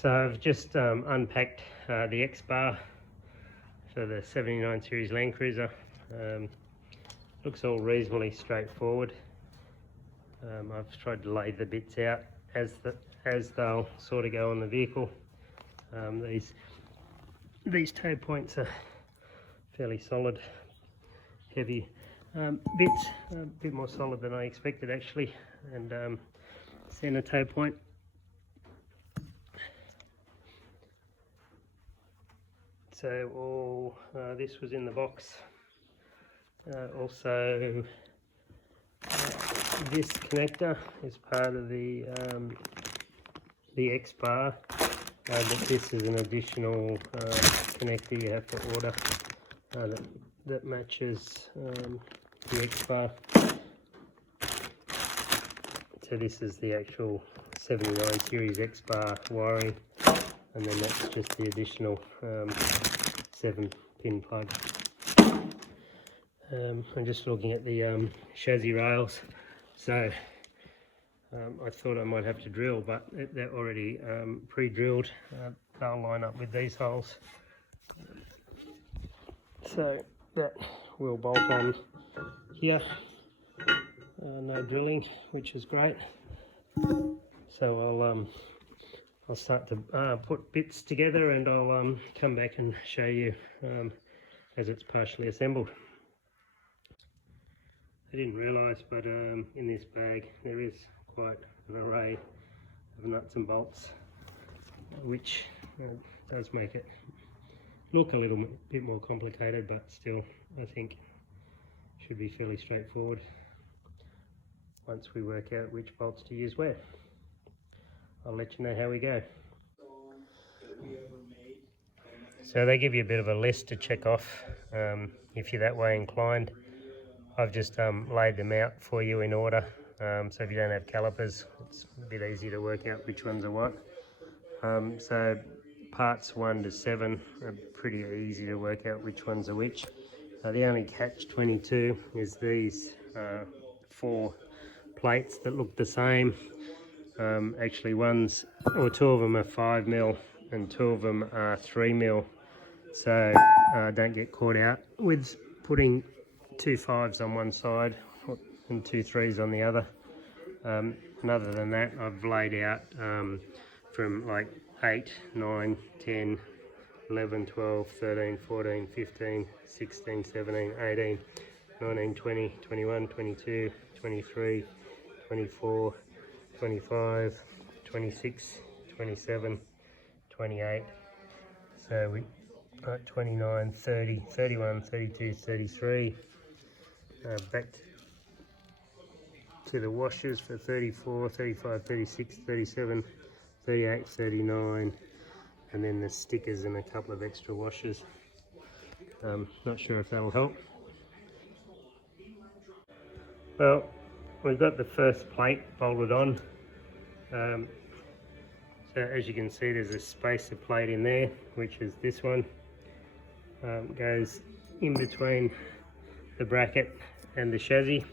So I've just unpacked the XBar for the 79 series Land Cruiser. Looks all reasonably straightforward. I've tried to lay the bits out as they'll sort of go on the vehicle. These toe points are fairly solid, heavy bits, a bit more solid than I expected actually, and centre toe point. So all this was in the box. Also, this connector is part of the XBar, but this is an additional connector you have to order that matches the XBar. So this is the actual 79 series XBar wiring, and then that's just the additional 7-pin plug. I'm just looking at the chassis rails, so I thought I might have to drill, but they're already pre-drilled. They'll line up with these holes, so that will bolt on here. No drilling, which is great. So I'll start to put bits together, and I'll come back and show you as it's partially assembled. I didn't realise, but in this bag there is quite an array of nuts and bolts, which does make it look a little bit more complicated, but still I think should be fairly straightforward once we work out which bolts to use where. I'll let you know how we go. So they give you a bit of a list to check off if you're that way inclined. I've just laid them out for you in order, so if you don't have calipers, it's a bit easy to work out which ones are what. So parts 1 to 7 are pretty easy to work out which ones are which. The only catch-22 is these 4 plates that look the same. Actually, two of them are 5mm and 2 of them are 3mm. So don't get caught out with putting 2 5s on one side and 2 3s on the other. And other than that, I've laid out from like 8, 9, 10, 11, 12, 13, 14, 15, 16, 17, 18, 19, 20, 21, 22, 23, 24, 25, 26, 27, 28. So we got 29, 30, 31, 32, 33. Back to the washers for 34, 35, 36, 37, 38, 39, and then the stickers and a couple of extra washers. Not sure if that'll help. Well, we've got the first plate bolted on. So as you can see, there's a spacer plate in there, which is this one. Goes in between the bracket and the chassis.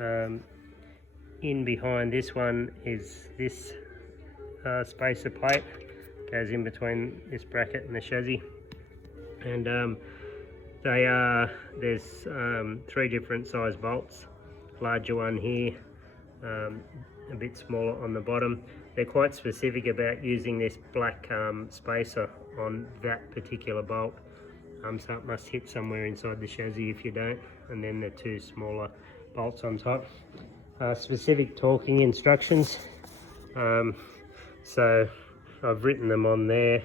In behind this one is this spacer plate, goes in between this bracket and the chassis, and there's 3 different size bolts. Larger one here, a bit smaller on the bottom. They're quite specific about using this black spacer on that particular bolt, so it must hit somewhere inside the chassis if you don't, and then the 2 smaller bolts on top. Specific torquing instructions, so I've written them on there,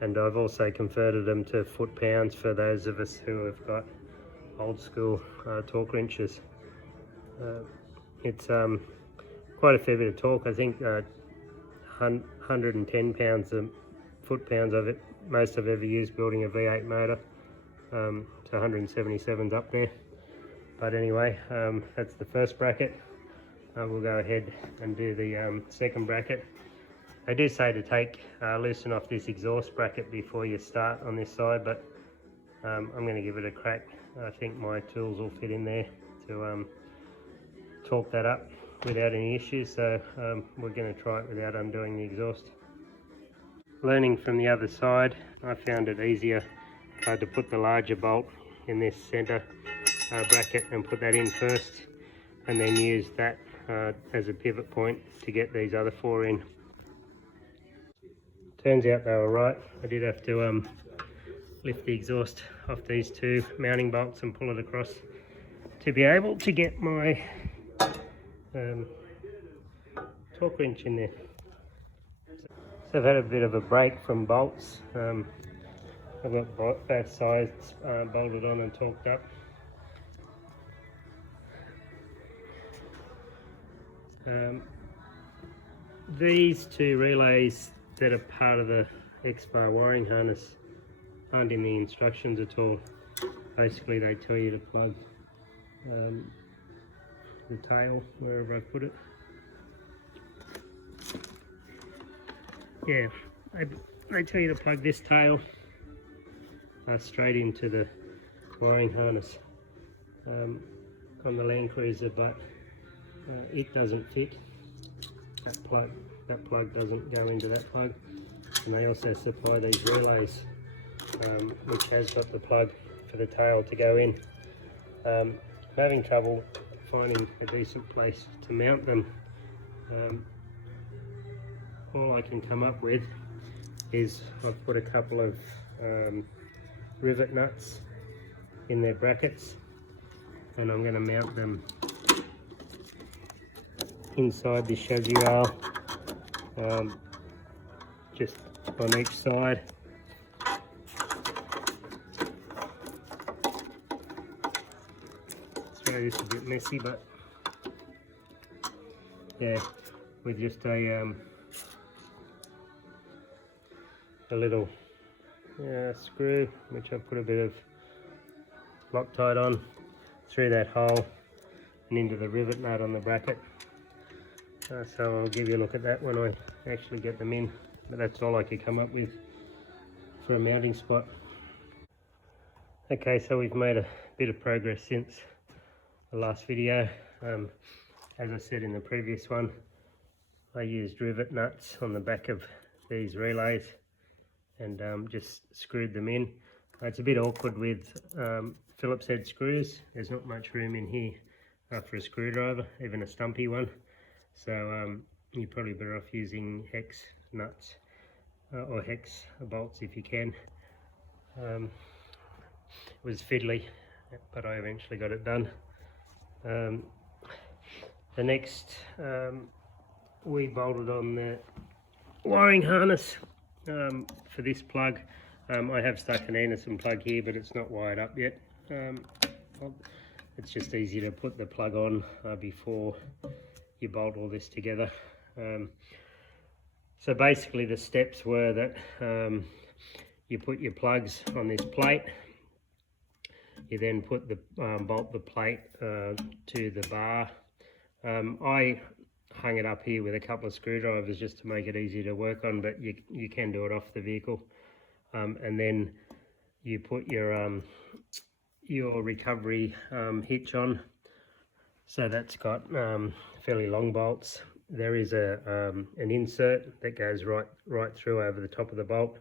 and I've also converted them to foot-pounds for those of us who have got old school torque wrenches. It's quite a fair bit of torque. I think 110 pounds of foot-pounds of it, most I've ever used building a V8 motor. So 177's up there. But anyway, that's the first bracket. We'll go ahead and do the second bracket. They do say to loosen off this exhaust bracket before you start on this side, but I'm going to give it a crack. I think my tools will fit in there to torque that up without any issues, so we're going to try it without undoing the exhaust. learning from the other side, I found it easier to put the larger bolt in this center bracket and put that in first, and then use that as a pivot point to get these other 4 in. Turns out they were right. I did have to lift the exhaust off these 2 mounting bolts and pull it across to be able to get my torque wrench in there. So I've had a bit of a break from bolts. I've got both sides bolted on and torqued up. These 2 relays that are part of the XBar wiring harness aren't in the instructions at all. Basically they tell you to plug the tail wherever I put it. Yeah, they tell you to plug this tail straight into the wiring harness on the Land Cruiser, but it doesn't fit. That plug doesn't go into that plug, and they also supply these relays which has got the plug for the tail to go in. I'm having trouble finding a decent place to mount them. All I can come up with is I've put a couple of rivet nuts in their brackets, and I'm going to mount them inside the chassis rail, just on each side. Sorry, this is a bit messy, but yeah, with just a little screw, which I put a bit of Loctite on through that hole and into the rivet nut on the bracket. So I'll give you a look at that when I actually get them in, but that's all I could come up with for a mounting spot. Okay, so we've made a bit of progress since the last video. As I said in the previous one, I used rivet nuts on the back of these relays and just screwed them in. It's a bit awkward with Phillips head screws. There's not much room in here for a screwdriver, even a stumpy one. So you're probably better off using hex nuts or hex bolts if you can. It was fiddly, but I eventually got it done. The next, we bolted on the wiring harness for this plug. I have stuck an Anderson plug here, but it's not wired up yet. It's just easy to put the plug on before you bolt all this together. So basically the steps were that you put your plugs on this plate, you then put the bolt the plate to the bar. I hung it up here with a couple of screwdrivers just to make it easy to work on, but you can do it off the vehicle. And then you put your recovery hitch on. So that's got fairly long bolts. There is an insert that goes right through over the top of the bolt,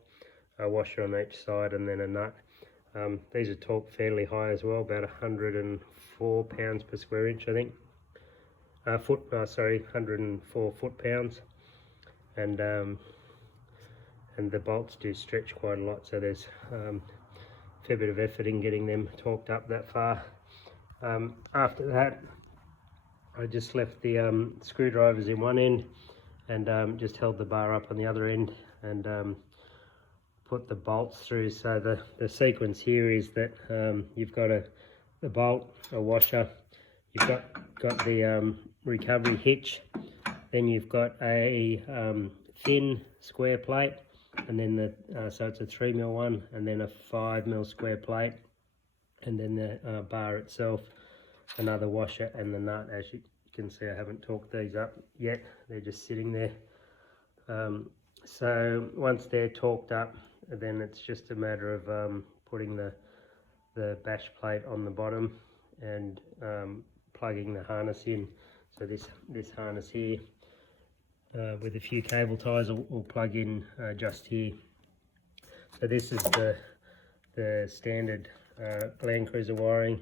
a washer on each side, and then a nut. These are torqued fairly high as well, about 104 pounds per square inch, I think. 104 foot-pounds, and the bolts do stretch quite a lot, so there's a fair bit of effort in getting them torqued up that far. After that, I just left the screwdrivers in one end and just held the bar up on the other end and put the bolts through. So the sequence here is that you've got the bolt, a washer, you've got the recovery hitch, then you've got a thin square plate, and then so it's a 3mm one, and then a 5mm square plate, and then the bar itself, another washer, and the nut. As you can see, I haven't torqued these up yet, they're just sitting there. So once they're torqued up, then it's just a matter of putting the bash plate on the bottom and plugging the harness in. So this harness here with a few cable ties will plug in just here. So this is the standard Land Cruiser wiring.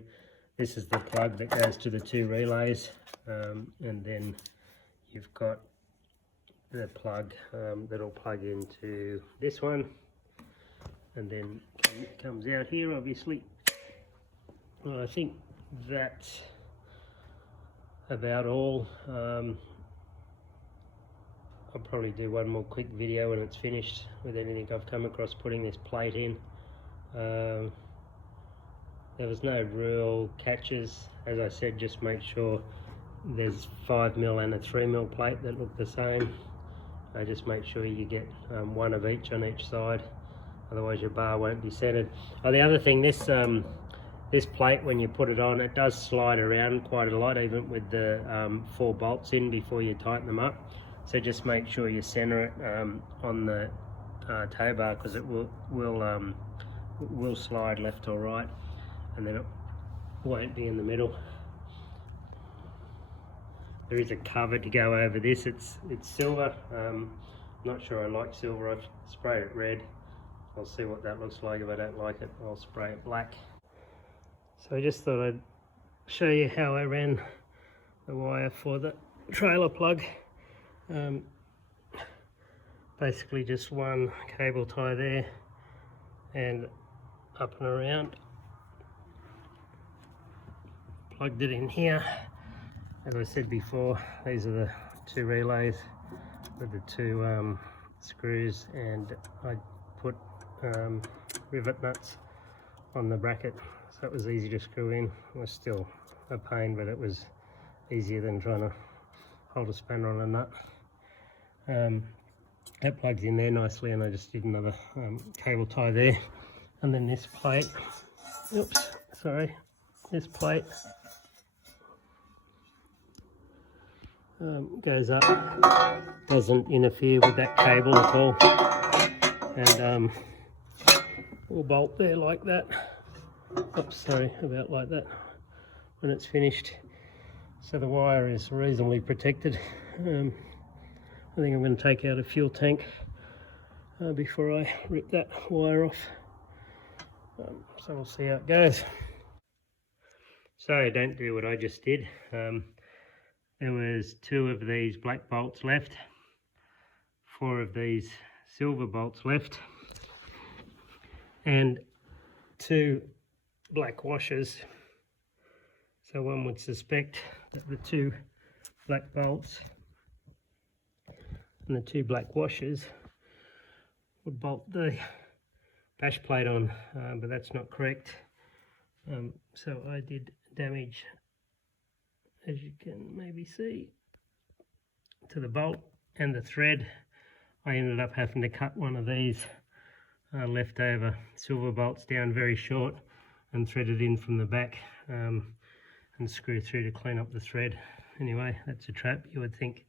This is the plug that goes to the two relays, and then you've got the plug that'll plug into this one, and then it comes out here obviously. Well, I think that's about all. I'll probably do one more quick video when it's finished with anything I've come across putting this plate in. There was no real catches. As I said, just make sure there's 5mm and a 3mm plate that look the same. Just make sure you get one of each on each side, otherwise your bar won't be centered. Oh, the other thing, this plate, when you put it on, it does slide around quite a lot, even with the 4 bolts in before you tighten them up. So just make sure you center it on the tow bar, because it will slide left or right, and then it won't be in the middle. There is a cover to go over this. It's silver. Not sure I like silver. I've sprayed it red. I'll see what that looks like. If I don't like it, I'll spray it black. So I just thought I'd show you how I ran the wire for the trailer plug. Basically just one cable tie there and up and around. Plugged it in here. As I said before, these are the 2 relays with the 2 screws, and I put rivet nuts on the bracket, so it was easy to screw in. It was still a pain, but it was easier than trying to hold a spanner on a nut. That plugs in there nicely, and I just did another cable tie there. And then this plate, oops, sorry, this plate goes up, doesn't interfere with that cable at all, and we'll bolt there like that. Oops, sorry, about like that when it's finished. So the wire is reasonably protected. I think I'm going to take out a fuel tank before I rip that wire off. So we'll see how it goes. So don't do what I just did. There was 2 of these black bolts left, 4 of these silver bolts left, and 2 black washers. So one would suspect that the 2 black bolts and the 2 black washers would bolt the bash plate on, but that's not correct. So I did damage, as you can maybe see, to the bolt and the thread. I ended up having to cut one of these leftover silver bolts down very short and thread it in from the back, and screw through to clean up the thread. Anyway, that's a trap. You would think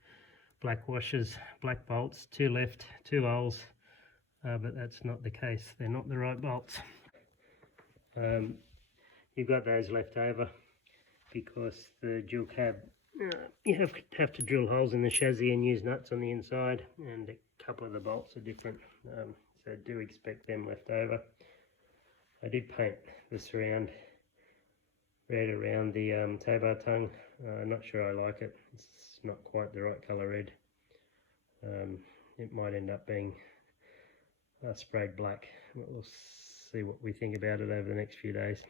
black washers, black bolts, 2 left, 2 holes, but that's not the case. They're not the right bolts. You've got those left over because the dual cab, you have to drill holes in the chassis and use nuts on the inside, and a couple of the bolts are different, so do expect them left over. I did paint the surround red around the tow bar tongue. Not sure I like it. It's not quite the right colour red. It might end up being sprayed black. We'll see what we think about it over the next few days.